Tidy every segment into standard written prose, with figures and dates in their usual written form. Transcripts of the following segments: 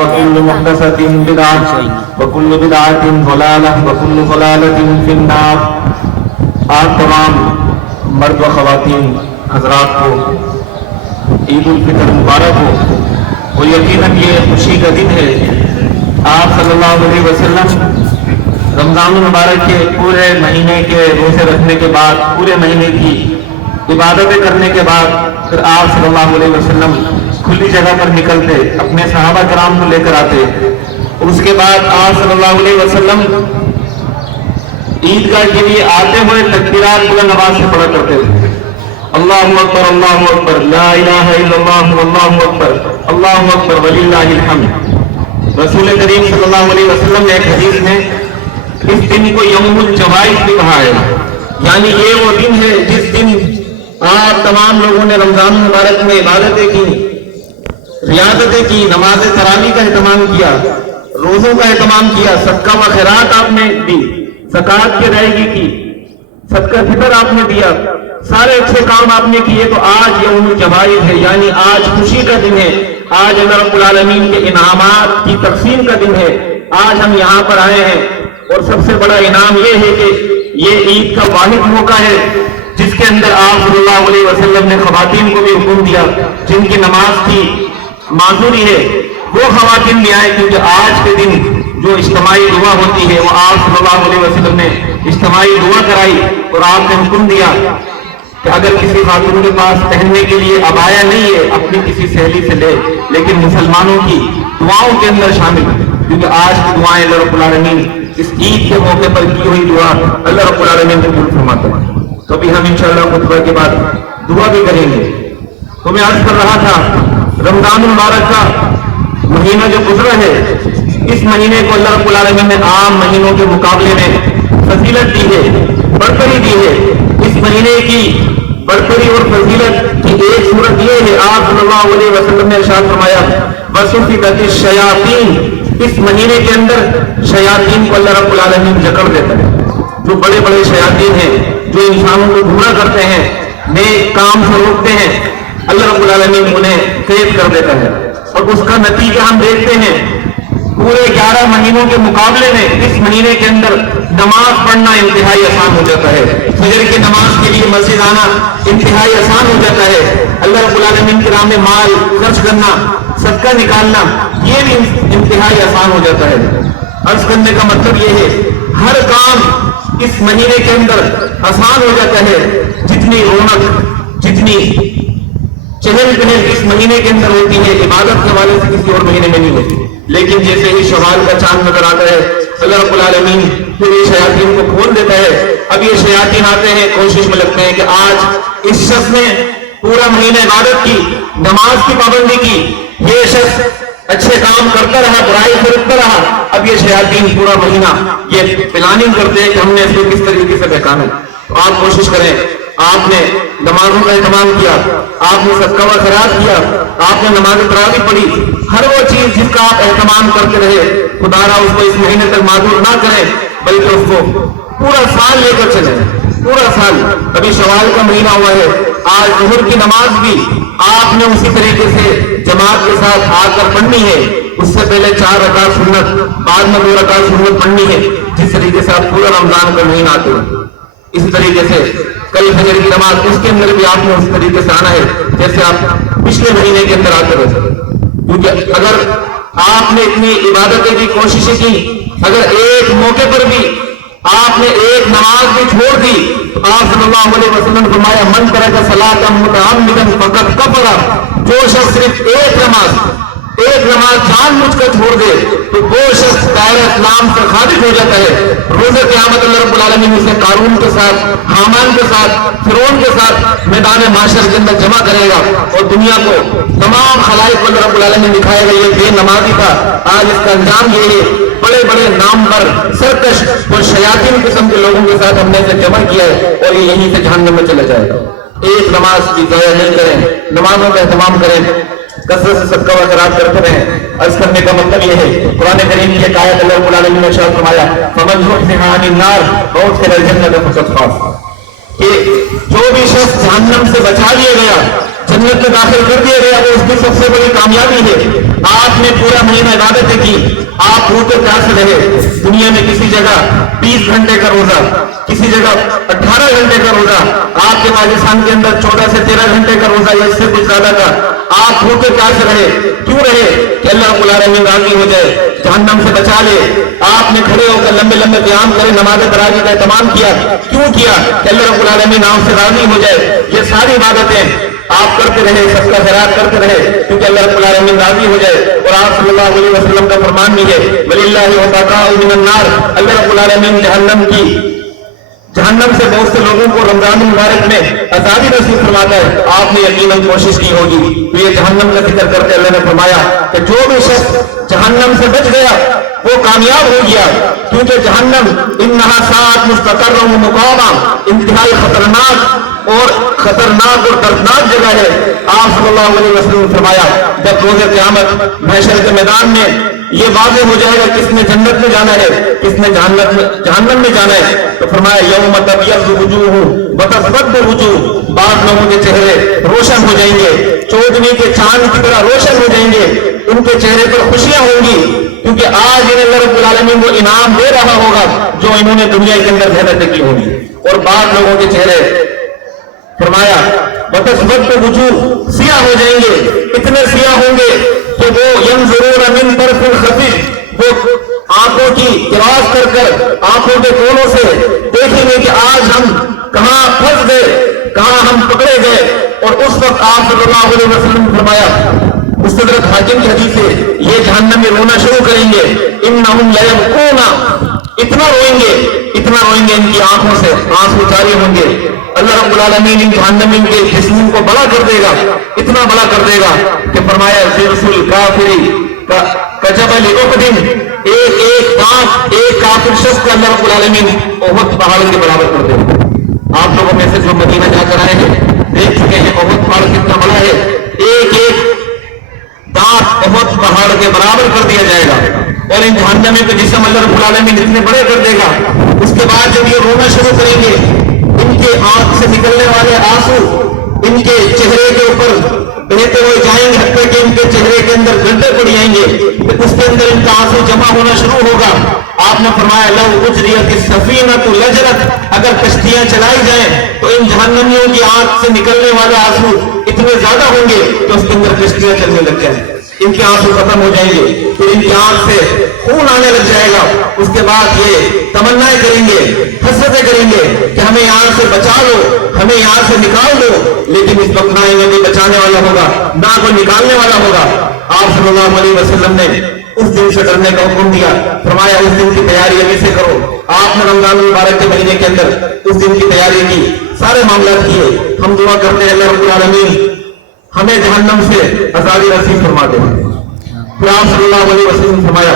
وكل محدثة بدعة وكل بدعة ضلالة وكل ضلالة في النار۔ آپ تمام مرد و خواتین حضرات کو عید الفطر مبارک ہو۔ اور یقیناً یہ خوشی کا دن ہے۔ آپ صلی اللہ علیہ وسلم رمضان المبارک کے پورے مہینے کے روزے رکھنے کے بعد، پورے مہینے کی عبادتیں کرنے کے بعد پھر آپ صلی اللہ علیہ وسلم کھلی جگہ پر نکلتے، اپنے صحابہ کرام کو لے کر آتے۔ اس کے بعد آپ صلی اللہ علیہ وسلم عید گاہ کے لیے آتے ہوئے تکبیرات بلند آواز سے پڑھا کرتے تھے۔ اللہ اکبر لا الہ الا اللہ واللہ اکبر اللہ اکبر وللہ الحمد۔ رسول کریم صلی اللہ علیہ وسلم نے ایک حدیث میں اس دن کو یوم الجوائز بھی کہا ہے، یعنی یہ وہ دن ہے جس دن آپ تمام لوگوں نے رمضان مبارک میں عبادتیں کی، ریاضتیں کی، نماز تراویح کا اہتمام کیا، روزوں کا اہتمام کیا، صدقہ و خیرات آپ نے دی، زکوٰۃ کی ادائیگی کی، صدقہ فطر آپ نے دیا، سارے اچھے کام آپ نے کیے۔ تو آج یوم الجوائز ہے، یعنی آج خوشی کا دن ہے، آج اللہ رب العالمین کے انعامات کی تقسیم کا دن ہے۔ آج ہم یہاں پر آئے ہیں اور سب سے بڑا انعام یہ ہے کہ یہ عید کا واحد موقع ہے جس کے اندر آپ صلی اللہ علیہ وسلم نے خواتین کو بھی حکم دیا جن کی نماز کی معذوری ہے وہ خواتین بھی آئے، کیونکہ آج کے دن جو اجتماعی دعا ہوتی ہے وہ آپ صلی اللہ علیہ وسلم نے اجتماعی دعا کرائی اور آپ نے حکم دیا کہ اگر کسی خاتون کے پاس پہننے کے لیے عبایا نہیں ہے اپنی کسی سہیلی سے لے، لیکن مسلمانوں کی دعاؤں کے اندر شامل ہے، کیونکہ آج کی دعائیں اللہ رب العالمین اس عید کے موقع پر کی ہوئی دعا اللہ رب العالمین قبول فرماتا ہے۔ تو ابھی ہم انشاءاللہ خطبہ کے بعد دعا بھی کریں گے۔ تو میں عرض کر رہا تھا رمضان المبارک کا مہینہ جو گزرا ہے، اس مہینے کو اللہ رب العالمین نے عام مہینوں کے مقابلے میں فضیلت دی ہے، برتری دی ہے۔ اس مہینے کی برتری اور فضیلت کی ایک صورت یہ ہے، آپ صلی اللہ علیہ وسلم نے ارشاد فرمایا وَصُفِّدَتِ الشَّيَاطِينُ، اس مہینے کے اندر شیاطین کو اللہ رب العالمین جکڑ دیتا ہے۔ جو بڑے بڑے شیاطین ہیں جو انسانوں کو گمراہ کرتے ہیں، نیک کام سے روکتے ہیں، اللہ رب العالمین انہیں قید کر دیتا ہے۔ اور اس کا نتیجہ ہم دیکھتے ہیں پورے 11 مہینوں کے مقابلے میں اس مہینے کے اندر نماز پڑھنا انتہائی آسان ہو جاتا ہے، فجر کی نماز کے لیے مسجد آنا انتہائی آسان ہو جاتا ہے، اللہ رب العالمین کی راہ میں مال خرچ کرنا، صدقہ نکالنا یہ بھی انتہائی آسان ہو جاتا ہے۔ عرض کرنے کا مطلب یہ ہے ہر کام اس مہینے کے اندر آسان ہو جاتا ہے۔ جتنی رونق، جتنی چہل پہل اس مہینے کے اندر ہوتی ہے عبادت کے حوالے سے کسی اور مہینے میں نہیں ہوتی، لیکن جیسے ہی شوال کا چاند نظر آتا ہے اللہ رب العالمین پھر یہ شیاطین کو کھول دیتا ہے۔ اب یہ شیاطین آتے ہیں، کوشش میں لگتے ہیں کہ آج اس شخص نے پورا مہینہ عبادت کی، نماز کی پابندی کی، یہ شخص اچھے کام کرتا رہا، برائی سے رکتا رہا، اب یہ شیاطین پورا مہینہ یہ پلاننگ کرتے ہیں کہ ہم نے اس کو کس طریقے سے بہکانا ہے۔ تو آپ کوشش کریں، آپ نے نمازوں کا اہتمام کیا، آپ نے صدقہ و خیرات کیا، آپ نے نماز تراویح پڑھی، ہر وہ چیز جس کا آپ اہتمام کرتے رہے، خدا را اس کو اس مہینے تک معذور نہ کریں بلکہ اس کو پورا سال لے کر چلیں، پورا سال۔ ابھی شوال کا مہینہ ہوا ہے، آج ظہر کی نماز بھی آپ نے اسی طریقے سے جماعت کے ساتھ آ کر پڑھنی ہے، اس سے پہلے 4 رکعت سنت، بعد میں 2 رکعت سنت پڑھنی ہے، جس طریقے سے آپ پورا رمضان کا مہینہ آتے ہیں۔ اسی طریقے سے کل فجر کی نماز اس کے اندر بھی آپ نے اس طریقے سے آنا ہے جیسے آپ پچھلے مہینے کے اندر آتے رہے، کیونکہ اگر آپ نے اتنی عبادتیں کی، کوششیں کی، اگر ایک موقع پر بھی آپ نے ایک نماز بھی چھوڑ دی تو آپ صلی اللہ علیہ وسلم نے فرمایا من ترک صلاۃ متعمدا فقد کفر، جو شخص صرف ایک نماز جان بوجھ کر چھوڑ دے تو وہ شخص دائرہ اسلام سے خارج ہو جاتا ہے۔ روز قیامت اللہ رب العالمین اسے قارون کے ساتھ، حامان کے ساتھ، فرعون کے ساتھ میدان محشر کے اندر جمع کرے گا اور دنیا کو تمام خلائق کو اللہ رب العالمین دکھائے گا یہ بے نمازی تھا۔ آج اس کا انجام یہ ہے، بڑے بڑے نامور سرکش اور شیاطین قسم کے لوگوں کے ساتھ ہم نے اسے جمع کیا ہے اور یہ یہیں سے جہنم میں چلا جائے گا۔ ایک نماز کی ضائع نہیں کریں، نمازوں کا اہتمام کریں، کثرت سے صدقہ و خیرات کرتے رہیں۔ عرض کرنے کا مطلب یہ ہے قرآن کریم کی ایک آیت اللہ رب العالمین نے ارشاد فرمایا فمن زحزح عن النار وادخل الجنة فقد فاز، کہ جو بھی شخص جہنم سے بچا لیا گیا، جنت میں داخل کر دیا گیا، وہ اس کی سب سے بڑی کامیابی ہے۔ آپ نے پورا مہینہ عبادتیں کی, آپ بھوکے پیاس رہے, دنیا میں کسی جگہ 20 گھنٹے کا روزہ, کسی جگہ 18 گھنٹے کا روزہ, آپ کے پاکستان کے اندر 14 سے 13 گھنٹے کا روزہ یا اس سے کچھ زیادہ کا, آپ بھوکے پیاس رہے. کیوں رہے؟ کہ اللہ رب العالمین راضی ہو جائے, جہنم سے بچا لے. آپ نے کھڑے ہو کر لمبے لمبے قیام کرے, نماز تراویح کا اہتمام کیا. کیوں کیا؟ کہ اللہ رب العالمین آپ سے راضی ہو جائے. یہ ساری عبادتیں آپ کرتے رہے, سب کا خیرات کرتے رہے, کیونکہ اللہ رب العالمین راضی ہو جائے. اور آپ صلی اللہ علیہ وسلم کا فرمان بھی ہے, وَلِلَّهِ وَتَقَاءُ مِنَ النَّارِ, اللہ رب العالمین جہنم سے بہت سے لوگوں کو رمضان المبارک میں آزادی نصیب فرماتا ہے. آپ نے یقیناً کوشش کی ہوگی. تو یہ جہنم کا ذکر کرتے اللہ نے فرمایا کہ جو بھی شخص جہنم سے بچ گیا وہ کامیاب ہو گیا, کیونکہ جہنم انہا ساعت مستقر و مقامہ, انتہائی خطرناک اور دردناک جگہ ہے. آپ صلی اللہ علیہ وسلم نے فرمایا جب روز قیامت محشر کے میدان میں یہ واضح ہو جائے گا کس نے جنت میں جانا ہے, کس نے جہنم میں جانا ہے, تو فرمایا یوم تبیض وجوہ وتسود وجوہ, بعض لوگوں کے چہرے روشن ہو جائیں گے, چودنی کے چاند کی طرح روشن ہو جائیں گے, ان کے چہرے پر خوشیاں ہوں گی, کیونکہ آج انہیں اللہ رب العالمین وہ انعام دے رہا ہوگا جو انہوں نے دنیا کے اندر محنت کی ہوگی. اور بعض لوگوں کے چہرے فرمایا وتسود وجوہ, سیاہ ہو جائیں گے, اتنے سیاہ ہوں گے کہ وہ ینظرون من طرف خفی, وہ آنکھوں کی دراز کر کر آنکھوں کے کونوں سے دیکھیں گے کہ آج ہم کہاں پھنس گئے, کہاں ہم پکڑے گئے. اور اس وقت آپ صلی اللہ علیہ وسلم نے فرمایا, مستدرک حاکم کی حدیث ہے, یہ جہنم میں رونا شروع کریں گے, انہم لیبکون, اتنا روئیں گے ان کی آنکھوں سے آنسو جاری ہوں گے. اللہ رب العالمین ان جہنمین کے جسم کو بڑا کر دے گا, اتنا بڑا کر دے گا کہ فرمایا ذرسل کافری کجبل احد, ایک دانت ایک کافر شخص کو اللہ رب العالمین احد پہاڑ کے برابر کر دے گا. آپ لوگوں میں سے جو مدینہ جا کر آئے ہیں دیکھ چکے ہیں احد پہاڑ کتنا بڑا ہے, ایک دانت احد پہاڑ کے برابر کر دیا جائے گا. اور ان جہنمی کے جسم اللہ رب العالمین اتنے بڑے کر دے گا. اس کے بعد جب یہ رونا شروع کریں گے, ان کے آنکھ سے نکلنے والے آنسو ان کے چہرے کے اوپر بہتے ہوئے جائیں گے, حتیٰ کہ ان کے چہرے کے اندر گڈھے پڑ جائیں گے, اس کے اندر ان کا آنسو جمع ہونا شروع ہوگا. آپ نے فرمایا لو اجریت السفینۃ لجرت, اگر کشتیاں چلائی جائیں تو ان جہنمیوں کی آنکھ سے نکلنے والے آنسو اتنے زیادہ ہوں گے کہ اس کے اندر کشتیاں چلنے لگ جائیں, ان کے آنسو ختم ہو جائیں گے, پھر ان کی آنکھ سے خون آنے لگ جائے گا. اس کے بعد یہ تمنائیں کریں گے, حسرتیں کریں گے کہ ہمیں یہاں سے بچا لو, ہمیں یہاں سے نکال دو. لیکن اس وقت نہ انہیں کوئی بچانے والا ہوگا نہ کوئی نکالنے والا ہوگا. آپ صلی اللہ علیہ وسلم نے اس دن سے ڈرنے کا حکم دیا, فرمایا اس دن کی تیاری ابھی سے کرو. آپ نے رمضان المبارک کے مہینے کے اندر اس دن کی تیاری کی, سارے معاملات کیے. ہم دعا کرتے ہیں اللہ رب العالمین ہمیں جہنم سے آزادی نصیب فرما دے. پھر آپ صلی اللہ علیہ وسلم نے فرمایا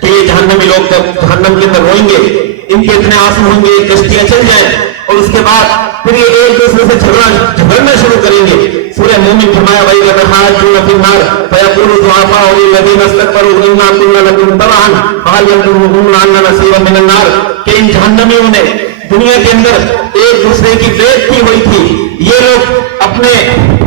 کہ یہ جہنمی لوگ جب جہنم کے اندر روئیں گے, ان کے اتنے آنسو ہوں گے, کشتیاں چل جائیں, اور اس کے بعد پھر یہ ایک دوسرے سے جھگڑنا شروع کریں گے. سورہ مومن فرمایا وَإِذَا تَحَاجُّونَ فِي النَّارِ فَيَقُولُ الضُّعَفَاءُ لِلَّذِينَ اسْتَكْبَرُوا إِنَّا كُنَّا لَكُمْ تَبَعًا فَهَلْ يَنظُرُونَ عَنَّا نَصِيبًا مِنَ النَّارِ, کہ ان جہنمیوں نے دنیا کے اندر ایک دوسرے کی بیعت کی ہوئی تھی. یہ لوگ اپنے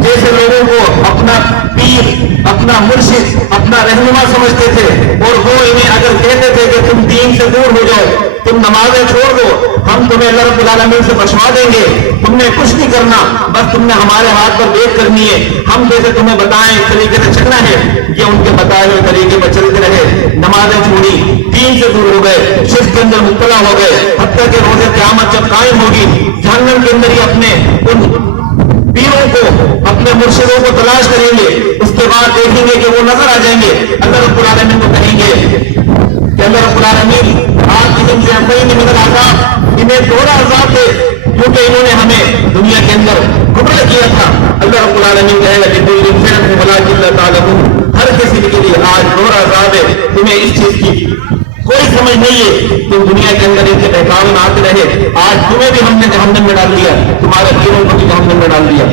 جیسے لوگوں کو اپنا پیر, اپنا مرشد, اپنا رہنما سمجھتے تھے, اور وہ انہیں اگر کہتے تھے کہ تم دین سے دور ہو جاؤ, تم نمازیں چھوڑ دو, ہم تمہیں اللہ رب العالمین سے بچوا دیں گے, تم نے کچھ نہیں کرنا, بس تم نے ہمارے ہاتھ پر بیعت کرنی ہے, ہم جیسے تمہیں بتائیں اس طریقے سے چلنا ہے. یہ ان کے بتائے ہوئے طریقے پر چلتے رہے, نمازیں چھوڑی, دین سے دور ہو گئے, شرک کے اندر مبتلا ہو گئے, حتیٰ کہ روز قیامت جب قائم ہوگی جہنم کے اندر ہی اپنے ان پیروں کو, اپنے مرشدوں کو تلاش کریں گے. اس کے بعد دیکھیں گے کہ وہ نظر آ جائیں گے, اللہ رب العالمین کو کہیں گے کہ اللہ رب العالمین آپ کی سے ہمیں نظر آتا, انہیں تھوڑا عذاب دے کیونکہ انہوں نے ہمیں دنیا کے اندر گمراہ کیا تھا. اللہ رب العالمین کہے گا کہ کوئی انسان ہے بلا کہ اللہ تعالیٰ ہر کسی کے لیے آج تھوڑا عذاب ہے, تمہیں اس چیز کی کوئی سمجھ نہیں ہے, تم دنیا کے اندر ان کے بہکاوے آتے رہے, آج تمہیں بھی ہم نے جہنم میں ڈال دیا, تمہارے پیروں کو بھی جہنم میں ڈال دیا.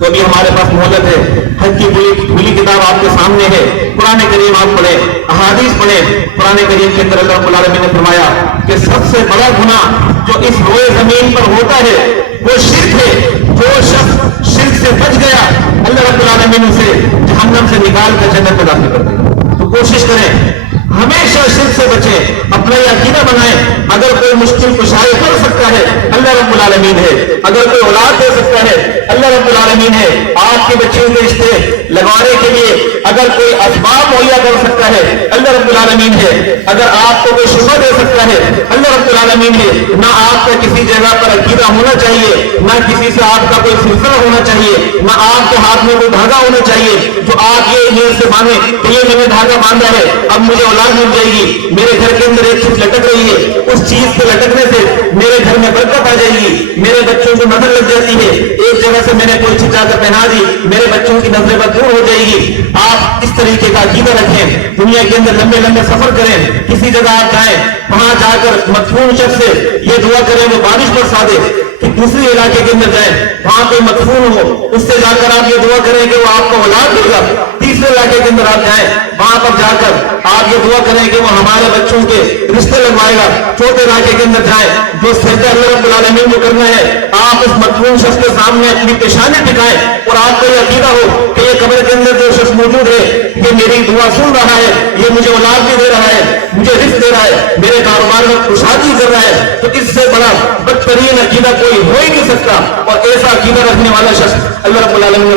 تو ابھی ہمارے پاس مہلت ہے, حج کی کھلی کتاب آپ کے سامنے ہے, قرآن کریم آپ پڑھیں, احادیث پڑھیں. قرآن کریم کے اندر اللہ رب العالمین نے فرمایا کہ سب سے بڑا گناہ جو اس روئے زمین پر ہوتا ہے وہ شرک ہے. جو شخص شرک شرک سے بچ گیا اللہ رب العالمین اسے جہنم سے نکال کر جنت میں داخل کر دے. تو کوشش کریں ہمیشہ شرک سے بچیں, اپنا یہ عقیدہ بنائیں اگر کوئی مشکل کشائی کر سکتا ہے اللہ رب العالمین ہے, اگر کوئی اولاد دے سکتا ہے اللہ رب العالمین ہے, آپ کے بچوں کے رشتے لگوانے کے لیے اگر کوئی اسباب مہیا کر سکتا ہے اللہ رب العالمین ہے, اگر آپ کو کوئی شفا دے سکتا ہے اللہ رب العالمین ہے. نہ آپ کا کسی جگہ پر عقیدہ ہونا چاہیے, نہ کسی سے آپ کا کوئی سلسلہ ہونا چاہیے, نہ آپ کے ہاتھ میں کوئی دھاگا ہونا چاہیے جو آپ یہ نیت سے باندھیں کہ یہ میں نے دھاگا باندھا ہے اب مجھے اولاد مل جائے گی, میرے گھر کے اندر ایک چیز لٹک رہی ہے, اس چیز کے لٹکنے سے میرے گھر میں برکت آ جائے گی, میرے بچوں کو نظر لگ جاتی ہے, ایک جگہ سے میں نے کوئی چیز کر پہنا دی میرے بچوں کی نظر بد دور ہو جائے گی. آپ اس طریقے کا عقیدہ رکھیں, دنیا کے اندر لمبے لمبے سفر کریں, کسی جگہ آپ جائیں وہاں جا کر مدفون شخص سے یہ دعا کریں وہ بارش برسا دے, کہ دوسرے علاقے کے اندر جائیں وہاں کوئی مدفون ہو اس سے جا کر آپ یہ دعا کریں کہ وہ آپ کو اولاد دے گا, تیسرے علاقے کے اندر آپ جائیں وہاں پر جا کر آپ یہ دعا کریں کہ وہ ہمارے بچوں کے رشتے لگوائے گا, چوتھے علاقے کے اندر جائیں جو سجدہ اللہ رب العالمین کو کرنا ہے آپ اس مدفون شخص کے سامنے اپنی پیشانی ٹکائیں اور آپ کو یہ عقیدہ ہو کہ یہ قبر کے اندر جو شخص موجود ہے یہ میری دعا سن رہا ہے, یہ مجھے اولاد بھی دے رہا ہے, مجھے رزق دے رہا ہے, میرے کاروبار میں خوشحالی کر رہا ہے, تو اس سے بڑا بدترین عقیدہ کوئی ہو ہی نہیں سکتا. اور ایسا عقیدہ رکھنے والا شخص اللہ رب العالمین نے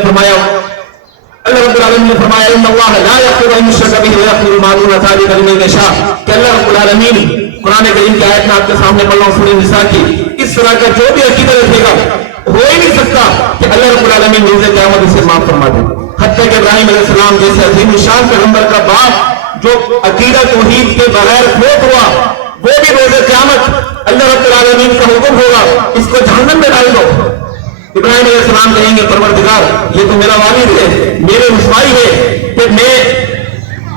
فرمایا ان اللہ لا یغفر ان یشرک بہ ویغفر ما دون ذلک لمن یشاء, کہ اللہ رب العالمین قرآن کریم کی آیت میں آپ کے سامنے پڑھ رہا ہوں سورہ نساء کی, اس طرح کا جو بھی عقیدہ رکھے گا ہو ہی نہیں سکتا کہ اللہ رب العالمین روز قیامت اسے معاف فرما دے. حتیٰ کہ ابراہیم علیہ السلام جیسے عظیم الشان پیغمبر کا باپ جو عقیدہ توحید کے بغیر فوت ہوا وہ بھی روز قیامت اللہ رب العالمین کا حکم ہوگا اس کو جہنم میں ڈال دو. ابراہیم علیہ السلام کہیں گے پروردگار یہ تو میرا والد ہے, میرے رسوائی ہے کہ میں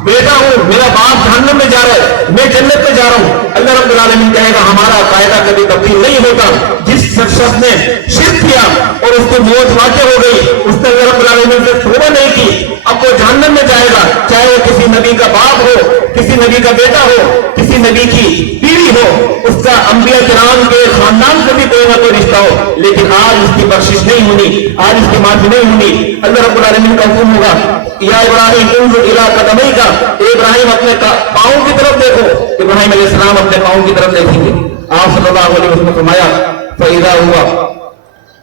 بیٹا ہوں, میرا باپ جہنم میں جا رہا ہے, میں جنت میں جا رہا ہوں. اللہ رب العالمین کہے گا ہمارا قاعدہ کبھی تبدیل نہیں ہوتا, جس شخص نے شرک کیا اور اس کی موت واقع ہو گئی اس نے اللہ رب العالمین سے توبہ نہیں کی اب وہ جہنم میں جائے گا, چاہے وہ کسی نبی کا باپ ہو, کسی نبی کا بیٹا ہو, کسی نبی کی بیوی ہو, اس کا انبیاء کرام کے خاندان سے بھی کوئی نہ کوئی رشتہ ہو, لیکن آج اس کی بخشش نہیں ہونی, آج اس کی معافی نہیں ہونی. اللہ رب العالمین کا حکم ہوگا یا ابراہیم انظر الی قدمیک, ابراہیم اپنے پاؤں کی طرف دیکھو. ابراہیم علیہ السلام اپنے پاؤں کی طرف دیکھیں گے. آپ صلی اللہ علیہ وسلم نے فرمایا فإذا ہوا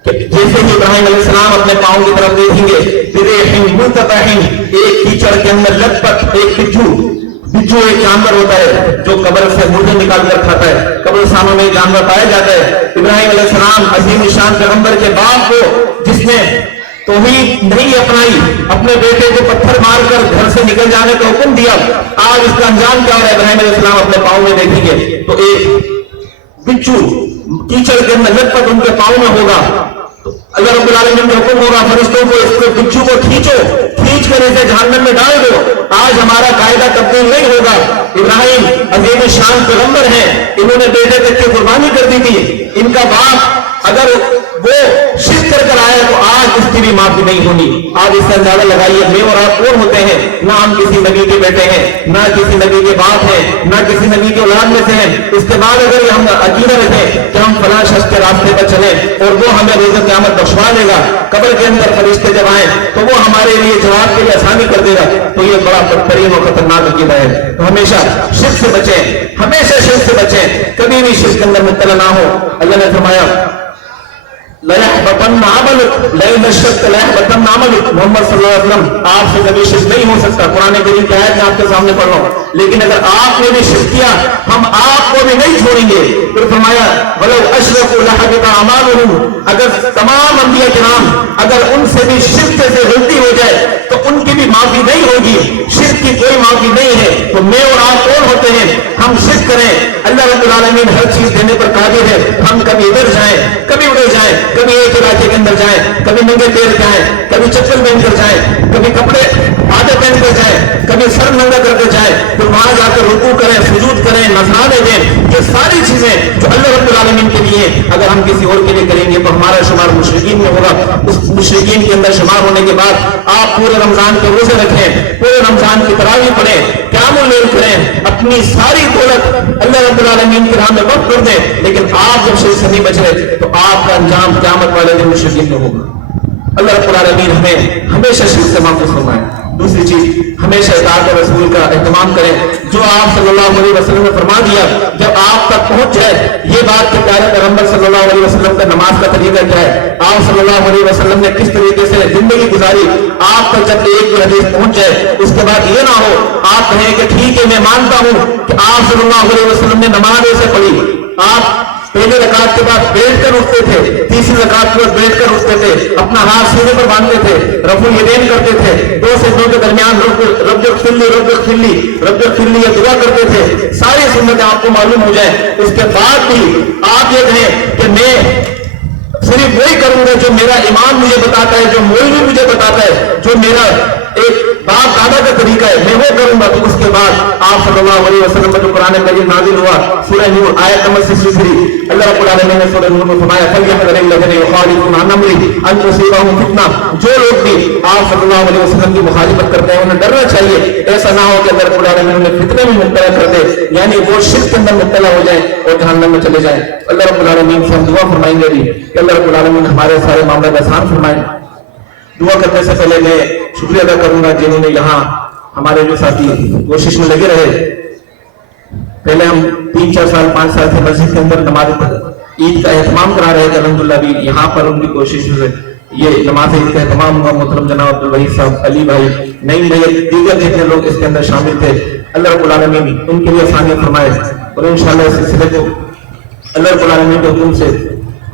کہ جیسے ہی ابراہیم علیہ السلام اپنے پاؤں کی طرف دیکھیں گے بريح منتطع, ایک کیچڑ کے اندر لت پت ایک بچھو ایک جانور ہوتا ہے جو قبر سے مردے نکال کر کھاتا ہے, قبرستانوں میں جانور پایا جاتا ہے. ابراہیم علیہ السلام عظیم الشان پیغمبر کے باپ کو جس نے توحید نہیں اپنائی, اپنے بیٹے کو پتھر مار کر گھر سے نکل جانے کا حکم دیا, آج اس کا انجام کیا ہو رہا ہے. ابراہیم علیہ السلام اپنے پاؤں میں دیکھیں گے تو ایک بچھو کیچڑ کے اندر لت پت ان کے پاؤں میں ہوگا. اللہ رب العالمین کا حکم ہوگا فرشتوں کو اس کو بچھو کو کھینچ کر اسے جہنم میں ڈال دو. آج ہمارا قاعدہ تبدیل نہیں ہوگا. ابراہیم عظیم شان پیغمبر ہیں, انہوں نے بیٹے تک کی قربانی کر دی تھی, ان کا باپ اگر وہ شرک کر کر آیا تو آج اس کی بھی معافی نہیں ہونی. آج اس سے اندازہ لگائیے میں اور آپ کون ہوتے ہیں, نہ ہم کسی نبی کے بیٹے ہیں, نہ کسی نبی کے باپ ہیں, نہ کسی نبی کے اولاد میں سے ہیں. اس کے بعد اگر ہم عقیدہ رکھیں کہ ہم فلاں شخص کے راستے پر چلیں اور وہ ہمیں روز قیامت بخشوا دے گا, قبر کے اندر فرشتے جب آئیں تو وہ ہمارے لیے جواب کے لیے آسانی کر دے گا, تو یہ بڑا بدترین اور خطرناک عقیدہ ہے. تو ہمیشہ شرک سے بچیں, ہمیشہ شرک سے بچیں, کبھی بھی شرک کے اندر مبتلا نہ ہو. اللہ نے فرمایا لَيَحْبَطَنَّ عَمَلُكَ لَئِنْ أَشْرَكْتَ لَيَحْبَطَنَّ عَمَلُكَ. محمد صلی اللہ علیہ وسلم آپ سے کبھی شرک نہیں ہو سکتا. قرآن کریم کی آیت میں آپ کے سامنے پڑھ رہا ہوں, لیکن اگر آپ نے بھی شرک کیا ہم آپ کو بھی نہیں چھوڑیں گے. پھر فرمایا وَلَوْ أَشْرَكُوا لَحَبِطَ أَعْمَالُهُمْ, اگر تمام انبیاء کرام اگر ان سے بھی شرک سے غلطی ہو جائے تو ان کی بھی معافی نہیں ہوگی. شرک کی کوئی معافی نہیں ہے. تو میں اور آپ کون ہوتے ہیں ہم شرک کریں. اللہ رب العالمین ہر چیز دینے پر قادر ہے. ہم کبھی ادھر جائیں کبھی ادھر جائیں, کبھی ایک علاقے کے اندر جائیں, کبھی ننگے پیر جائیں, کبھی چپل پہن کر جائیں, کبھی کپڑے آدھے پہن کر جائیں, کبھی سر ننگا کر کے جائیں, پھر وہاں جا کر رکوع کریں, سجود کریں, نذرانے دیں. یہ ساری چیزیں جو اللہ رب العالمین کے لیے اگر ہم کسی اور کے لیے کریں گے تو ہمارا شمار مشرکین میں ہوگا. اس مشرکین کے اندر شمار ہونے کے بعد آپ پورے رمضان کے روزے رکھیں, پورے رمضان کی تراویح پڑھیں, قیام اللیل کریں, اپنی ساری دولت اللہ رب العالمین کی راہ میں وقف کر دیں, لیکن آپ جب شرک سے نہیں بچ رہے تو آپ کا انجام قیامت والے دن مشرکین میں ہوگا. اللہ رب العالمین ہمیں ہمیشہ شرک سے محفوظ فرمائے۔ دوسری چیز، ہمیشہ اطاعت رسول کا اہتمام کریں، جو آپ صلی اللہ علیہ وسلم نے فرما دیا جب آپ تک پہنچ جائے یہ بات کہ پیارے پیغمبر صلی اللہ علیہ وسلم کا نماز کا طریقہ کیا ہے، آپ صلی اللہ علیہ وسلم نے کس طریقے سے زندگی گزاری، آپ تک جب ایک بھی حدیث پہنچ جائے اس کے بعد یہ نہ ہو آپ کہیں کہ ٹھیک ہے میں مانتا ہوں کہ آپ صلی اللہ علیہ وسلم نے نماز ایسے پڑھی، آپ پہلے رکعت کے بعد بیٹھ کر اٹھتے تھے، تیسری رکعت کے بعد بیٹھ کر اٹھتے تھے، اپنا ہاتھ سینے پر باندھتے تھے، رفع الیدین کرتے تھے، دو سجدوں کے درمیان رب اغفر لی رب اغفر لی رب اغفر لی یہ دعا کرتے تھے، ساری سنتیں آپ کو معلوم ہو جائیں، اس کے بعد بھی آپ یہ کہیں کہ میں صرف وہی کروں گا جو میرا امام مجھے بتاتا ہے، جو مولوی مجھے بتاتا ہے، جو میرا ایک باپ دادا کا طریقہ ہے میں وہ کروں گا، تو اس کے بعد آپ صلی اللہ علیہ وسلم کا جو قرآن کریم نازل ہوا سورہ نور آیت نمبر 63، اللہ رب العالمین نے سورہ نور میں فرمایا فَلْيَحْذَرِ الَّذِينَ يُخَالِفُونَ عَنْ أَمْرِهِ أَن تُصِيبَهُمْ فِتْنَةٌ، جو لوگ بھی آپ صلی اللہ علیہ وسلم کی مخالفت کرتے ہیں انہیں ڈرنا چاہیے، ایسا نہ ہو کہ اللہ رب العالمین انہیں فتنے میں مبتلا کر دے، یعنی وہ شرک کے اندر مبتلا ہو جائیں اور جہنم میں چلے جائیں۔ اللہ رب العالمین سے ہم دعا فرمائیں گے کہ اللہ رب العالمین ہمارے سارے معاملات آسان فرمائیں۔ دعا کرنے سے پہلے میں شکریہ ادا کروں گا جنہوں نے یہاں ہمارے جو ساتھی کوشش میں لگے رہے، پہلے ہم 3-4 سال 5 سال سے مسجد کے اندر نماز عید کا اہتمام کرا رہے تھے، الحمدللہ بھی یہاں پر ان کی کوشش سے یہ نماز عید کا اہتمام ہوا۔ محترم جناب عبدالوحید صاحب، علی بھائی، نئی دیگر جتنے لوگ اس کے اندر شامل تھے، اللہ رب العالمین ان کے لیے آسانیاں فرمائے، اور انشاءاللہ اس سلسلے کو اللہ رب العالمین کے حکم سے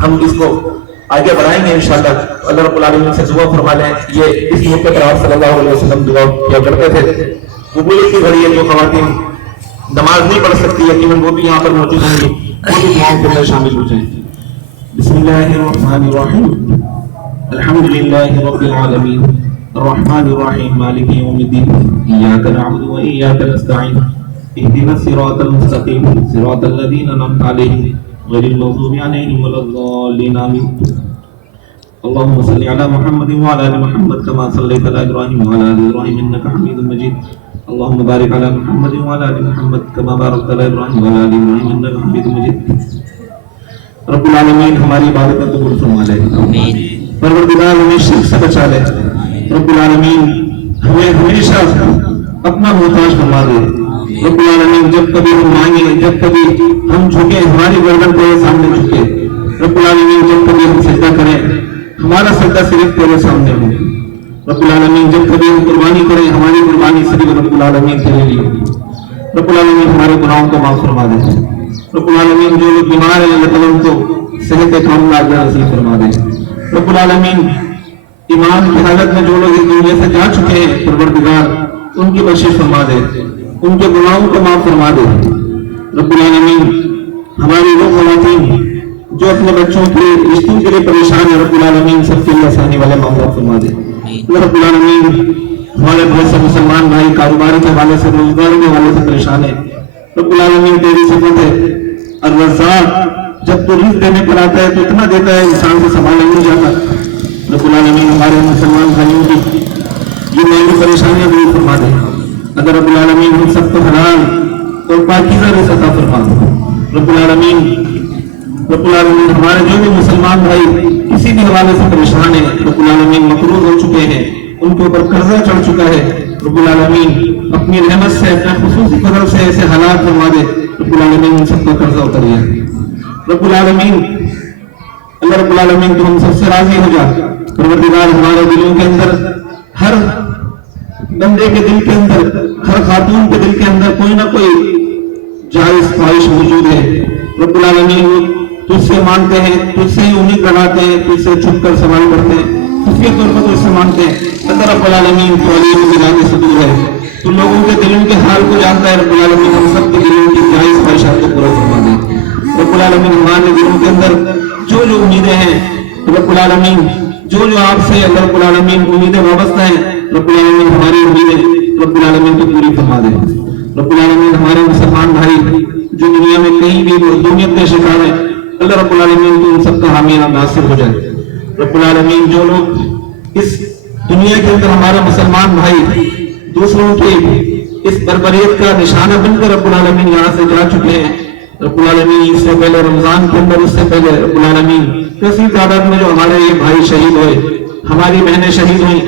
ہم اس کو آگے بڑھائیں گے انشاءاللہ۔ اللہ رب العالمین سے دعا فرما لیں، یہ اس موقع پر آپ صلی اللہ علیہ وسلم دعا کیا کرتے تھے۔ قبولیت کی گھڑی ہے، جو خواتین نماز نہیں پڑھ سکتی یقیناً وہ بھی یہاں پر موجود ہوں گی، وہ بھی دعاؤں کے اندر شامل ہو جائیں۔ بسم اللہ الرحمن الرحیم، الحمد للہ رب العالمین الرحمن الرحیم مالک یوم الدین، ایاک نعبد و ایاک نستعین، اهدنا الصراط المستقیم صراط الذین انعمت علیہم غیر المغضوب علیہم ولا الضالین آمین۔ اللهم صل على محمد وعلى ال محمد كما صليت على ابراهيم وعلى ال ابراهيم انك حميد مجيد۔ اللهم بارك على محمد وعلى ال محمد كما باركت على ابراهيم وعلى ال ابراهيم انك حميد مجيد۔ رب العالمین ہماری عبادت قبول فرما لے، پروردگار ہمیں شرک سے بچا لے، رب العالمین ہمیں ہمیشہ اپنا محتاج فرما دے، رب العالمین جب کبھی ہم مانگے، جب کبھی ہم جھکے ہماری گردن تیرے سامنے جھکے، رب العالمین جب کبھی ہم سجدہ کریں ہمارا سجدہ صرف تیرے سامنے ہو، رب العالمین جب کبھی ہم قربانی کریں ہماری قربانی صرف رب العالمین تیرے لیے ہو، رب العالمین ہمارے گناہوں کو معاف فرما دے، رب العالمین جو لوگ بیمار ہیں اللہ تعالیٰ ان کو صحت کاملہ نصیب فرما دے، رب العالمین ایمان کی حالت میں جو لوگ اس دنیا سے جا چکے ہیں پروردگار ان کی بخشش فرما دے، ان کے گناہوں کو معاف فرما دے، رب العالمین ہماری وہ خواتین جو اپنے بچوں کے رشتوں کے لیے پریشان ہے رب العالمین سب کے لیے آسانی والے معاملات فرما دے، رب العالمین ہمارے بہت سے مسلمان بھائی کاروبار کے حوالے سے روزگار کے حوالے سے پریشان ہے، رب العالمین تیری صفت ہے الرزاق، جب تو رزق دینے پر آتا ہے تو اتنا دیتا ہے انسان سے سنبھالا نہیں جاتا، رب العالمین ہمارے مسلمان بھائیوں کی یہ مالی پریشانیاں دور فرما دے، اگر رب العالمین ہم سب کو حلال اور پاکیزہ رزق عطا فرما دے، رب العالمین ہمارے جو بھی مسلمان بھائی کسی بھی حوالے سے پریشان ہیں رب العالمین مقروض ہو چکے ہیں، ان کے اوپر قرضہ چڑھ چکا ہے، رب العالمین اپنی رحمت سے اپنے خصوصی فضل سے ایسے حالات فرما دے رب العالمین ان سب کا قرضہ اتر جائے، رب العالمین اللہ رب العالمین تو ہم سب سے راضی ہو جا، پروردگار ہمارے دلوں کے اندر ہر بندے کے دل کے اندر ہر خاتون کے دل کے اندر کوئی نہ کوئی جائز خواہش موجود ہے، رب العالمین تجھ سے مانتے ہیں، تجھ سے امید لگاتے ہیں، تجھ سے چھپ کر سوال کرتے ہیں، خفیہ طور پر تجھ سے مانتے ہیں، اللہ رب العالمین تو علیم بذات صدور ہے، تو لوگوں کے دلوں کے حال کو جانتا ہے، رب العالمین ہم سب کے دلوں کی جائز خواہشات کو پورا فرما دے، رب العالمین ہمارے دلوں کے اندر جو جو امیدیں ہیں رب العالمین جو آپ سے اللہ رب العالمین امیدیں وابستہ ہیں رب العالمین ہماری امیدیں رب العالمین کو پوری فرما دے، رب العالمین ہمارے مسلمان بھائی جو دنیا میں کہیں بھی مظلومیت کے شکار ہیں اللہ رب العالمین تو ان سب کا حامی اور ناصر ہو جائے، رب العالمین جو لوگ اس دنیا کے اندر ہمارا مسلمان بھائی دوسروں کی اس بربریت کا نشانہ بن کر رب العالمین یہاں سے جا چکے ہیں، رب العالمین اس سے پہلے رمضان کے اندر اس سے پہلے رب العالمین کثیر تعداد میں جو ہمارے یہ بھائی شہید ہوئے ہماری بہنیں شہید ہوئی،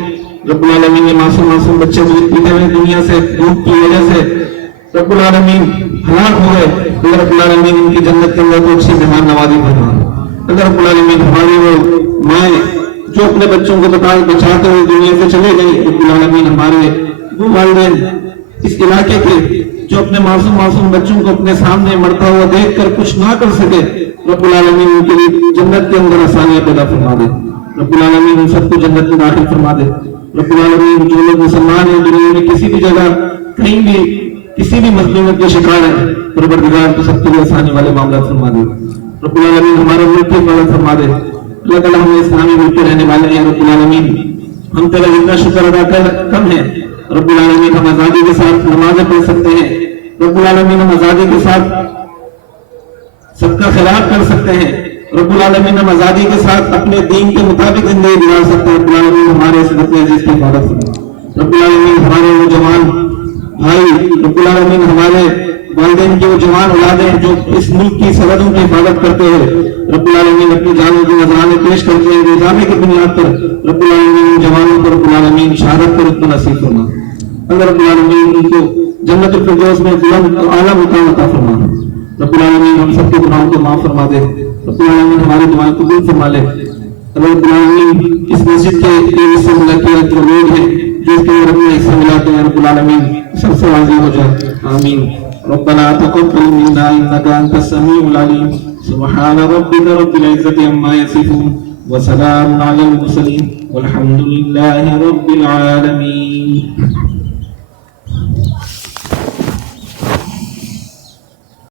رب العالمین نے معصوم بچے دودھ پیتے ہوئے دنیا سے دودھ کی وجہ سے رب العالمین ہلاک ہوئے، اگر رب العالمین ان کی جنت کے اندر تو اچھی مہمان نوازی فرما، اگر رب العالمین ہماری وہ مائیں جو اپنے بچوں کو بچاتے ہوئے دنیا سے چلے گئی، رب العالمین ہمارے وہ والدین اس علاقے کے جو اپنے معصوم بچوں کو اپنے سامنے مرتا ہوا دیکھ کر کچھ نہ کر سکے، رب العالمین ان کے لیے جنت کے اندر آسانیاں پیدا فرما دے، رب العالمین ان سب کو جنت میں داخل فرما دے، رب العالمین جو لوگ مسلمان ہیں دنیا میں کسی بھی جگہ کہیں بھی کسی بھی مظلومیت کے شکار ہیں، پروردگار تو سب کے لیے آسانی والے معاملات فرما دے، رب العالمین ہمارے ملک کی حفاظت فرما دے، اللہ تعالیٰ ہمیں اسلامی ملک کے رہنے والے ہیں، رب العالمین ہم تیرا اتنا شکر ادا کر کم ہے، رب العالمین ہم آزادی کے ساتھ نمازیں پڑھ سکتے ہیں، رب العالمین ہم آزادی کے ساتھ سب کا خلاف کر سکتے ہیں، رب العالمین ہم آزادی کے ساتھ اپنے دین کے مطابق زندگی گزار سکتے ہیں، رب العالمین ہمارے اس وطن عزیز کی حفاظت فرما، رب العالمین ہمارے وہ جوان بھائی، رب العالمین ہمارے والدین کی وہ جوان اولادیں جو اس ملک کی سرحدوں کی حفاظت کرتے ہوئے رب العالمین اپنی جانوں کی نذرانے پیش کرتے ہیں روزانے کی بنیاد پر، رب العالمین ان جوانوں کو رب العالمین شہادت پر اتنا نصیب فرما، اگر رب العالمین ان کو جنت الفردوس میں بلند اعلیٰ مقام عطا فرما، رب العالمین ہم سب کے گناہوں کو معاف فرما دے، رب العالمین ہماری دعائیں قبول فرما لے، رب العالمین اس مسجد کے یہ حصے ملاقات جو لوگ ہیں جو اس کے اندر اپنا حصہ ملاتے ہیں، رب العالمین سب سے راضی ہو جائے، آمین۔ ربنا تقبل منا انك انت السميع العليم، سبحان ربك رب العزة عما يصفون وسلام على المرسلين والحمد لله رب العالمين۔